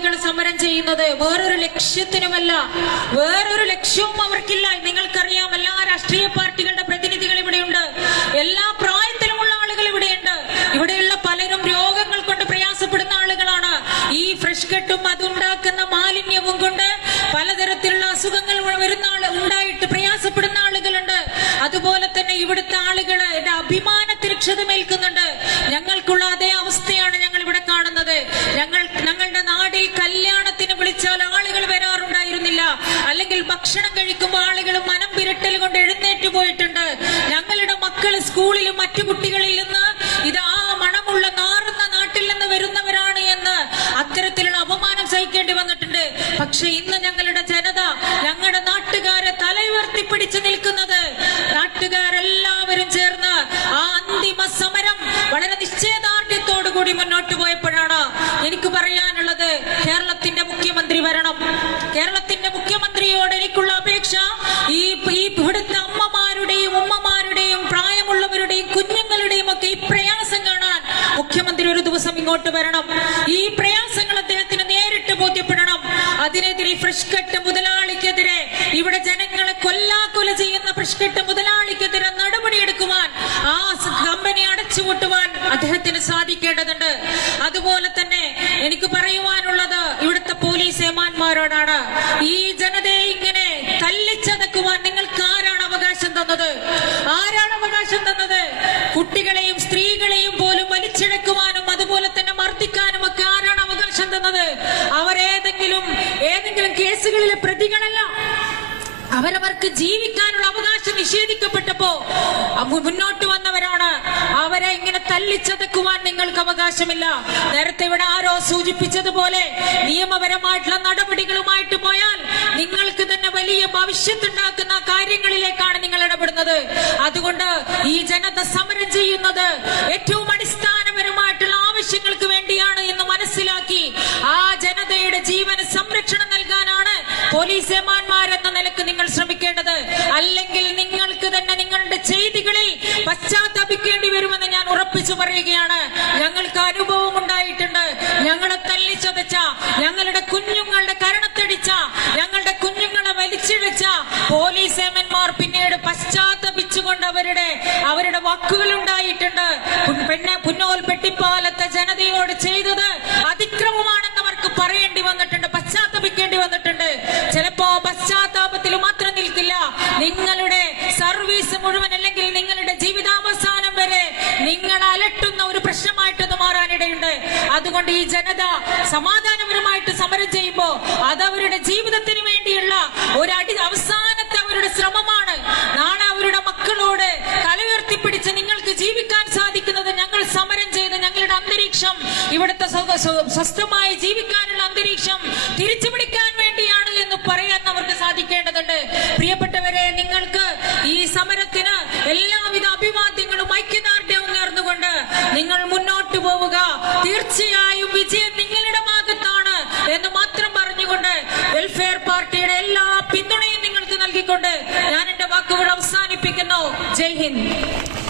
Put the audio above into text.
ആളുകൾ സമരം ചെയ്യുന്നത് വേറൊരു ലക്ഷ്യത്തിനുമല്ല. വേറൊരു ലക്ഷ്യവും അവർക്കില്ല. നിങ്ങൾക്കറിയാം എല്ലാ രാഷ്ട്രീയ പാർട്ടികളുടെ പ്രതിനിധികൾ ഇവിടെയുണ്ട്. എല്ലാ പ്രായത്തിലുമുള്ള ആളുകൾ ഇവിടെയുണ്ട്. ഇവിടെയുള്ള പലരും രോഗങ്ങൾ കൊണ്ട് പ്രയാസപ്പെടുന്ന ആളുകളാണ്. ഈ ഫ്രഷ് കെട്ടും അതുണ്ടാക്കുന്ന മാലിന്യവും കൊണ്ട് പലതരത്തിലുള്ള അസുഖങ്ങൾ വരുന്ന ആൾ ഉണ്ടായിട്ട് പ്രയാസപ്പെടുന്ന ആളുകളുണ്ട്. അതുപോലെ തന്നെ ഇവിടുത്തെ ആളുകളുടെ അഭിമാനത്തിന് ക്ഷതമേൽക്കുന്നുണ്ട്. ഞങ്ങൾക്കുള്ള അതേ അവസ്ഥയാണ് ഞങ്ങൾ ഇവിടെ കാണുന്നത് ഞങ്ങൾ ഞങ്ങളുടെ നാടിൽ കല്യാണത്തിന് വിളിച്ചാൽ ആളുകൾ വരാറുണ്ടായിരുന്നില്ല അല്ലെങ്കിൽ ഭക്ഷണം കഴിക്കുമ്പോൾ ആളുകൾ മനം വിരട്ടൽ കൊണ്ട് എഴുന്നേറ്റ് പോയിട്ടുണ്ട് ഞങ്ങളുടെ മക്കൾ സ്കൂളിലും മറ്റു കുട്ടികളിൽ നിന്ന് ഇത് ആ മണമുള്ള നാറുന്ന നാട്ടിൽ നിന്ന് വരുന്നവരാണ് എന്ന് അത്തരത്തിലുള്ള അപമാനം സഹിക്കേണ്ടി വന്നിട്ടുണ്ട്. പക്ഷെ ഇന്ന് ഞങ്ങളുടെ ജനത ഞങ്ങളുടെ നാട്ടുകാരെ തലയുയർത്തി പിടിച്ചു നിൽക്കുന്നത് നാട്ടുകാരെല്ലാവരും ചേർന്ന് ആ അന്തിമ സമരം വളരെ നിശ്ചയദാർഢ്യത്തോടു കൂടി മുന്നോട്ട് പോയപ്പോഴാണ് എനിക്ക് പറയാനുള്ളത് കേരളത്തിന്റെ മുഖ്യമന്ത്രി വരണം. മുഖ്യമന്ത്രി ഒരു ദിവസം ഇങ്ങോട്ട് വരണം. ഈ പ്രയാസങ്ങൾ അദ്ദേഹത്തിന് നേരിട്ട് ബോധ്യപ്പെടണം. അതിനെതിരെ ഫ്രഷ് കട്ട് മുതലാളിക്കെതിരെ ഇവിടെ ജനങ്ങളെ കൊല്ലാക്കൊല ചെയ്യുന്ന ഫ്രഷ് കട്ട് മുതലാളിക്കെതിരെ നടപടിയെടുക്കുവാൻ ആ കമ്പനി അടച്ചുപൂട്ടുവാൻ അദ്ദേഹത്തിന് സാധിക്കേണ്ടതുണ്ട്. അതുപോലെ തന്നെ എനിക്ക് പറയുവാനുള്ളത് ഇവിടുത്തെ പോലീസ് ഏമാന്മാരോടാണ്. ഈ ജനതയെ ഇങ്ങനെ തല്ലിച്ചതക്കുവാൻ നിങ്ങൾക്ക് ആരാണ് അവകാശം തന്നത്. ആരാണ് കേസുകളിലെ പ്രതികളല്ല. അവരവർക്ക് ജീവിക്കാനുള്ള അവകാശം നിഷേധിക്കപ്പെട്ടപ്പോ മുന്നോട്ട് വന്നവരാണ്. അവരെ ഇങ്ങനെ തല്ലിച്ചതക്കുവാൻ നിങ്ങൾക്ക് അവകാശമില്ല. നേരത്തെ ഇവിടെ ആരോ സൂചിപ്പിച്ചതുപോലെ നിയമപരമായിട്ടുള്ള നടപടികളുമായിട്ട് പോയാൽ നിങ്ങൾക്ക് തന്നെ വലിയ ഭവിഷ്യത്തുണ്ടാക്കുന്ന കാര്യങ്ങളിലേക്കാണ് നിങ്ങൾ ഇടപെടുന്നത്. അതുകൊണ്ട് ഈ ജനത സമരം ചെയ്യുന്നത് ഏറ്റവും അടിസ്ഥാനപരമായിട്ടുള്ള നൽകാനാണ് പോലീസ് എന്ന നിലയ്ക്ക് നിങ്ങൾ ശ്രമിക്കേണ്ടത് അല്ലെങ്കിൽ നിങ്ങൾക്ക് തന്നെ നിങ്ങളുടെ ചെയ്തികളിൽ പശ്ചാത്തപിക്കേണ്ടി വരുമെന്ന് ഞാൻ ഉറപ്പിച്ചു പറയുകയാണ്. ഞങ്ങൾക്ക് അനുഭവം ഉണ്ടായിട്ടുണ്ട്. ഞങ്ങളെ തല്ലിച്ചതച്ച ഞങ്ങളുടെ കുഞ്ഞുങ്ങളുടെ കരണത്തടിച്ച ഞങ്ങളുടെ കുഞ്ഞുങ്ങളെ വലിച്ചിഴച്ച പോലീസ് ഏമന്മാർ പിന്നീട് പശ്ചാത്തപിച്ചുകൊണ്ട് അവരുടെ അവരുടെ വാക്കുകൾ ഉണ്ടായിട്ടുണ്ട്. പിന്നെ പുന്നോൽ പെട്ടിപ്പാലത്തെ മാറാനിടയുണ്ട് അതുകൊണ്ട് ഈ ജനത സമാധാനപരമായിട്ട് സമരം ചെയ്യുമ്പോ അത് അവരുടെ ജീവിതത്തിന് വേണ്ടിയുള്ള ഒരു അടി അവസാനത്തെ അവരുടെ ശ്രമമാണ്. നാളെ അവരുടെ മക്കളോട് തലയുയർത്തിപ്പിടിച്ച് നിങ്ങൾക്ക് ജീവിക്കാൻ സാധിക്കുന്നത് ഞങ്ങൾ സമരം ചെയ്ത് ഞങ്ങളുടെ അന്തരീക്ഷം ഇവിടുത്തെ സ്വ- സ്വ- സ്വസ്ഥമായി ജീവിക്കാനുള്ള അന്തരീക്ഷം തിരിച്ചു പിടിക്കാൻ വേണ്ടിയാണ് എന്ന് പറയാൻ അവർക്ക് സാധിക്കേണ്ടതുണ്ട്. പ്രിയപ്പെട്ടവരെ നിങ്ങൾക്ക് ഈ സമരത്തിന് എല്ലാവിധ അഭിവാദ്യങ്ങളും ഐക്യദാർഢ്യവും നേർന്നുകൊണ്ട് നിങ്ങൾ മുന്നോട്ട് പോവുക. പിന്തുണയും നിങ്ങൾക്ക്